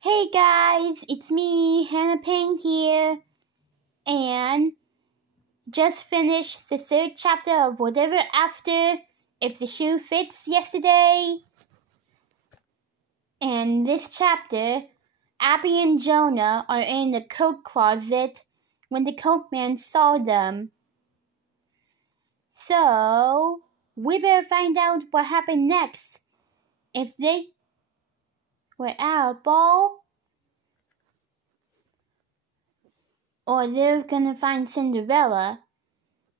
Hey guys, it's me, Hannah Payne here, and just finished the third chapter of Whatever After If the Shoe Fits yesterday. And this chapter, Abby and Jonah are in the coat closet when the coat man saw them. So, we better find out what happened next. If they were at a ball, or they're gonna find Cinderella,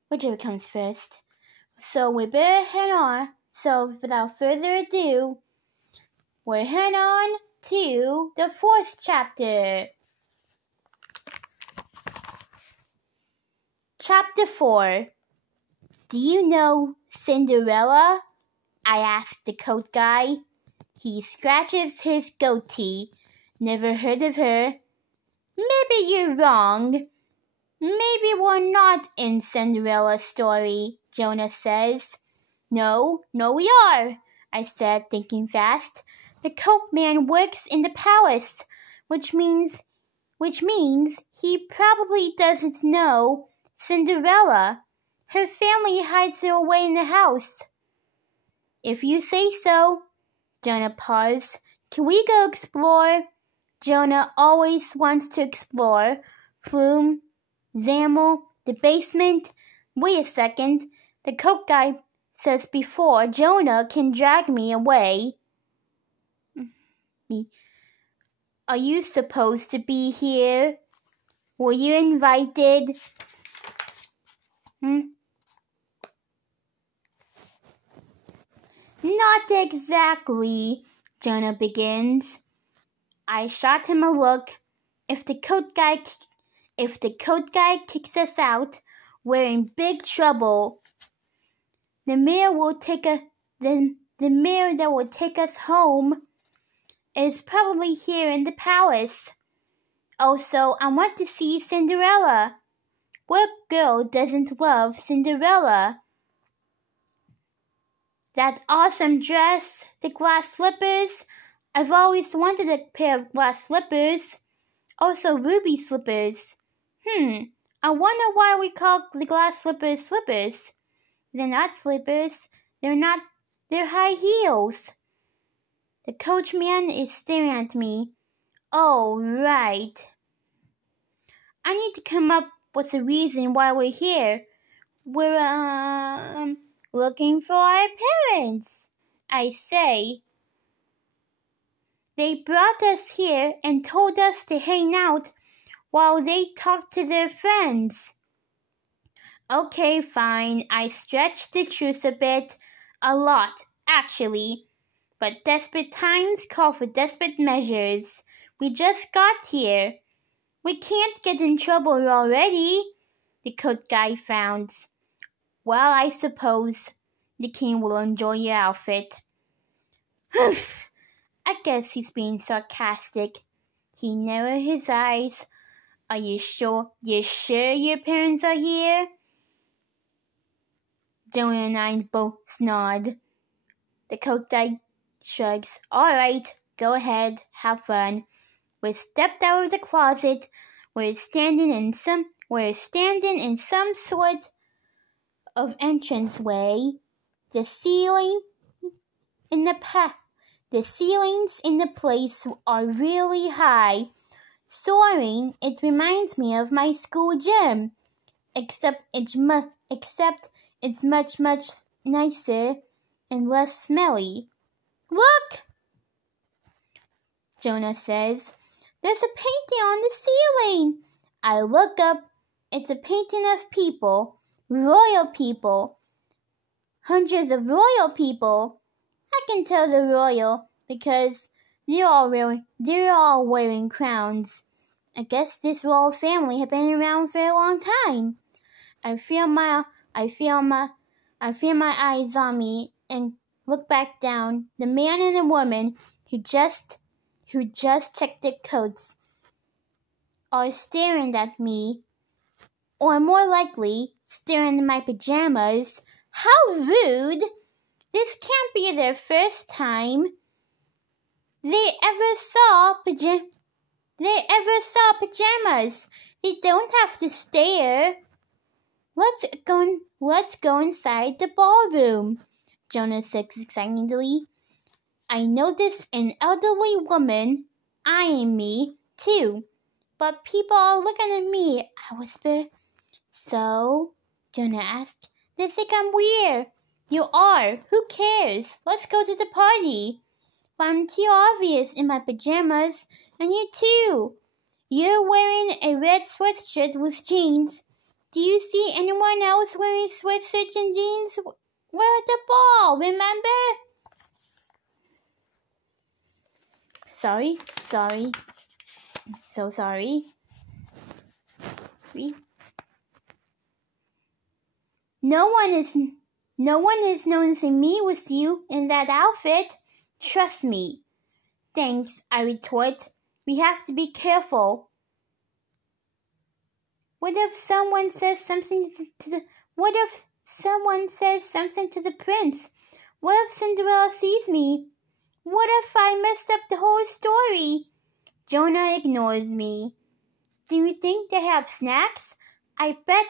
whichever comes first. So we better head on. So without further ado, we're heading on to the fourth chapter. Chapter 4. Do you know Cinderella? I asked the coat guy. He scratches his goatee. Never heard of her. Maybe you're wrong. Maybe we're not in Cinderella's story, Jonah says. No, we are, I said, thinking fast. The coat man works in the palace, which means he probably doesn't know Cinderella. Her family hides her away in the house. If you say so. Jonah paused. Can we go explore? Jonah always wants to explore. Flume, Zamel, the basement. Wait a second. The coat guy says before Jonah can drag me away. Are you supposed to be here? Were you invited? Not exactly, Jonah begins. I shot him a look. If the coat guy kicks us out, we're in big trouble. The mayor that will take us home is probably here in the palace. Also, I want to see Cinderella. What girl doesn't love Cinderella? That awesome dress, the glass slippers. I've always wanted a pair of glass slippers. Also ruby slippers. I wonder why we call the glass slippers slippers. They're not slippers. They're high heels. The coachman is staring at me. Oh, right. I need to come up with a reason why we're here. We're, looking for our parents, I say. They brought us here and told us to hang out while they talk to their friends. Okay, fine. I stretched the truth a bit. A lot, actually. But desperate times call for desperate measures. We just got here. We can't get in trouble already. The coat guy frowns. Well, I suppose the king will enjoy your outfit. I guess he's being sarcastic. He narrowed his eyes. Are you sure? You sure your parents are here? Jonah and I both nod. The coat guy shrugs. All right, go ahead, have fun. We stepped out of the closet. We're standing in some sort of entranceway. The ceilings in the place are really high. Soaring, it reminds me of my school gym, except it's much nicer and less smelly. Look, Jonah says. There's a painting on the ceiling. I look up. It's a painting of people, royal people. Hundreds of royal people. I can tell they're royal because they're all wearing crowns. I guess this royal family have been around for a long time. I feel my eyes on me and look back down. The man and the woman who just checked their coats are staring at me, or more likely, staring at my pajamas. How rude! This can't be their first time. They ever saw pajamas. They don't have to stare. Let's go inside the ballroom, Jonah said excitedly. I noticed an elderly woman eyeing me, too. But people are looking at me, I whispered. So? Jonah asked. They think I'm weird. You are. Who cares? Let's go to the party. But I'm too obvious in my pajamas, and you too. You're wearing a red sweatshirt with jeans. Do you see anyone else wearing sweatshirts and jeans? We're at the ball, remember? Sorry. So sorry. No one is noticing me with you in that outfit. Trust me. Thanks, I retort. We have to be careful. What if someone says something to the prince? What if Cinderella sees me? What if I messed up the whole story? Jonah ignores me. Do you think they have snacks? I bet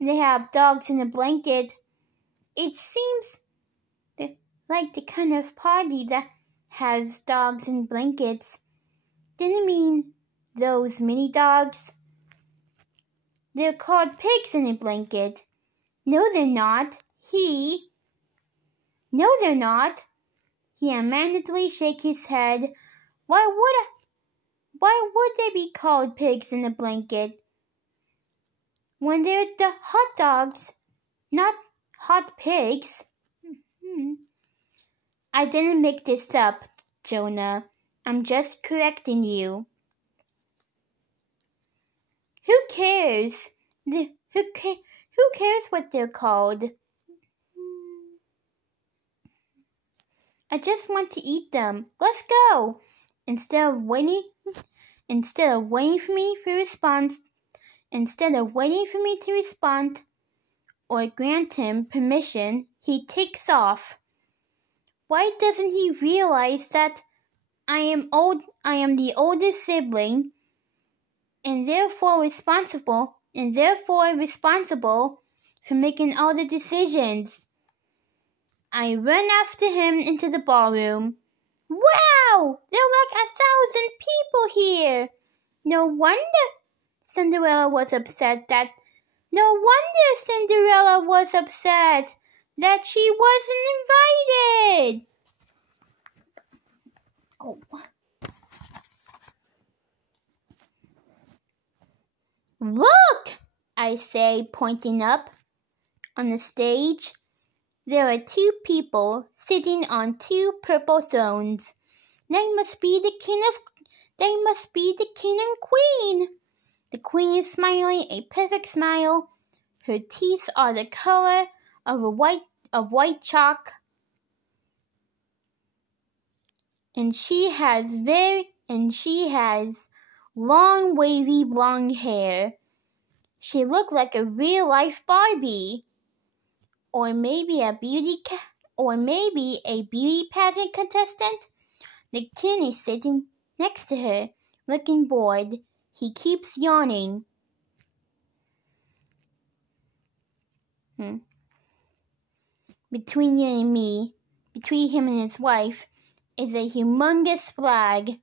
they have dogs in a blanket. It seems like the kind of party that has dogs in blankets. Didn't mean those mini dogs. They're called pigs in a blanket. No, they're not. No, they're not. He amazedly shake his head. Why would they be called pigs in a blanket? When they're the hot dogs, not hot pigs. I didn't make this up, Jonah. I'm just correcting you. Who cares? Who cares what they're called? I just want to eat them. Let's go. Instead of waiting for me to respond or grant him permission, he takes off. Why doesn't he realize that I am the oldest sibling and therefore responsible for making all the decisions? I run after him into the ballroom. Wow! There are like 1,000 people here. No wonder Cinderella was upset that she wasn't invited. Oh. Look, I say, pointing up. On the stage, there are 2 people sitting on 2 purple thrones. They must be the king and queen. The queen is smiling a perfect smile. Her teeth are the color of white chalk. And she has long wavy blonde hair. She looked like a real life Barbie. Or maybe a beauty pageant contestant. The king is sitting next to her, looking bored. He keeps yawning. Between him and his wife, is a humongous flag.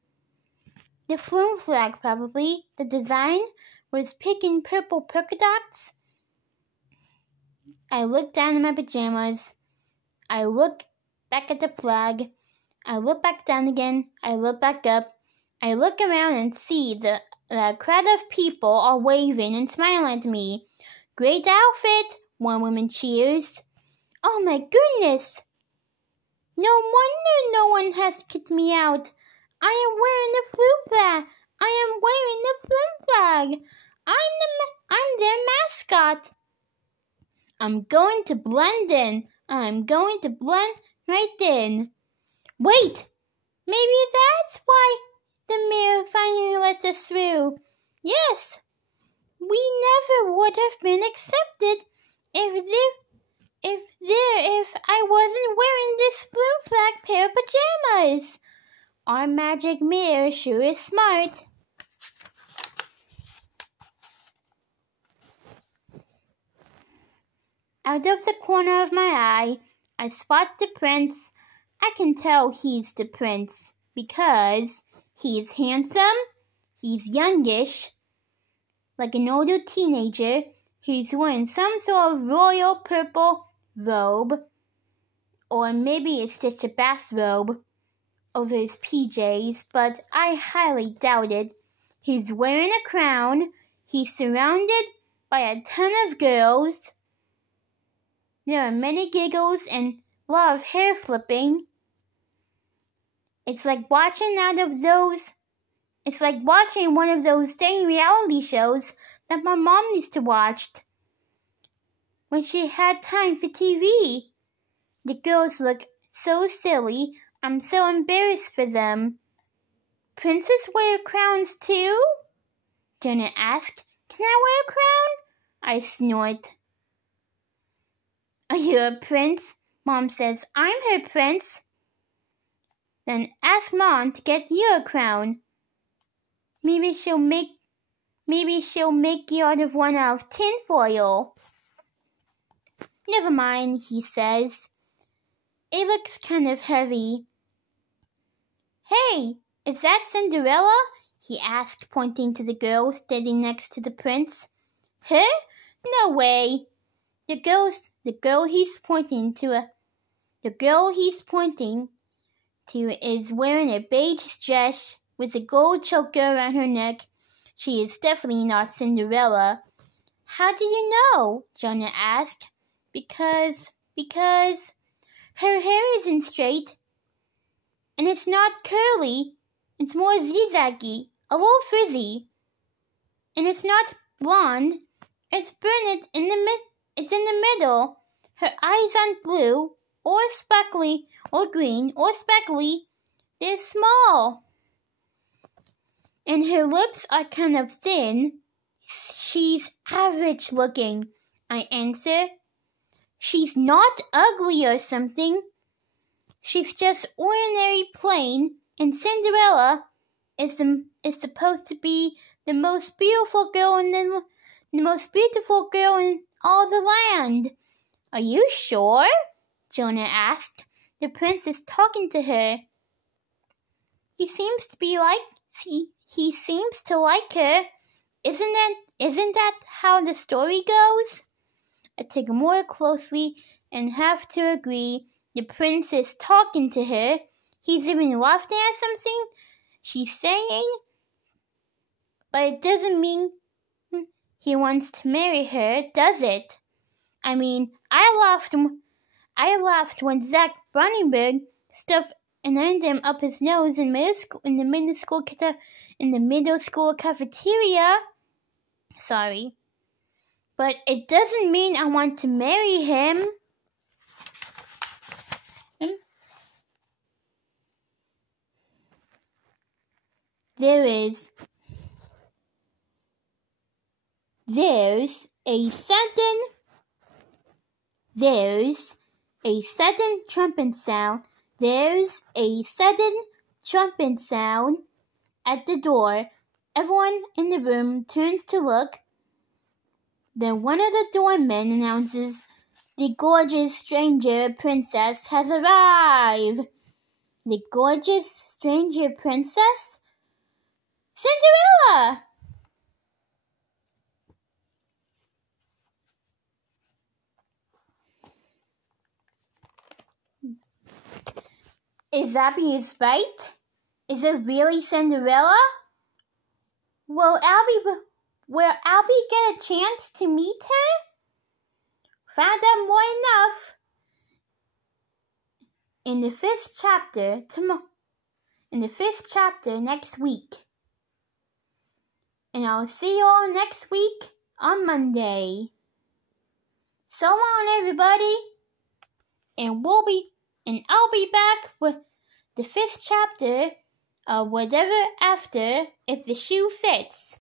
The Flume flag, probably. The design was pink and purple polka dots. I look down at my pajamas. I look back at the flag. I look back down again. I look back up. I look around and see the crowd of people are waving and smiling at me. Great outfit, one woman cheers. Oh my goodness! No wonder no one has kicked me out. I am wearing the Flume flag. I'm their mascot. I'm going to blend in. I'm going to blend right in. Wait! Maybe that's why the mayor finally let us through. Yes! We never would have been accepted if I wasn't wearing this Flume flag pair of pajamas. Our magic mirror sure is smart. Out of the corner of my eye, I spot the prince. I can tell he's the prince because he's handsome, he's youngish, like an older teenager. He's wearing some sort of royal purple robe, or maybe it's just a bathrobe over his PJs, but I highly doubt it. He's wearing a crown. He's surrounded by a ton of girls. There are many giggles and a lot of hair flipping. It's like watching one of those dang reality shows that my mom used to watch when she had time for TV. The girls look so silly. I'm so embarrassed for them. Princes wear crowns too? Jonah asked. Can I wear a crown? I snort. Are you a prince? Mom says, I'm her prince. Then ask Mom to get you a crown. Maybe she'll make you out of one out of tinfoil. Never mind, he says. It looks kind of heavy. Hey, is that Cinderella? He asked, pointing to the girl standing next to the prince. Her? No way. The girl he's pointing to is wearing a beige dress with a gold choker around her neck. She is definitely not Cinderella. How do you know? Jonah asked. Because her hair isn't straight. And it's not curly. It's more zigzaggy, a little frizzy. And it's not blonde. It's brunette it's in the middle. Her eyes aren't blue, or sparkly, or green, or speckly. They're small. And her lips are kind of thin. She's average looking, I answer. She's not ugly or something. She's just ordinary plain, and Cinderella is supposed to be the most beautiful girl in all the land. Are you sure? Jonah asked. The prince is talking to her. He seems to like her. Isn't that how the story goes? I take a more closely and have to agree. The prince is talking to her. He's even laughing at something she's saying. But it doesn't mean he wants to marry her, does it? I mean, I laughed when Zach Bronnenberg stuffed an M&M up his nose in the middle school cafeteria. Sorry. But it doesn't mean I want to marry him. There's a sudden trumpet sound. There's a sudden trumpet sound at the door. Everyone in the room turns to look. Then one of the doormen announces, the gorgeous stranger princess has arrived. The gorgeous stranger princess? Cinderella! Is Abby right? Is it really Cinderella? Will Abby get a chance to meet her? Find out more enough in the 5th chapter next week. And I'll see you all next week on Monday. So long, everybody. And I'll be back with the 5th chapter of whatever after if the shoe fits.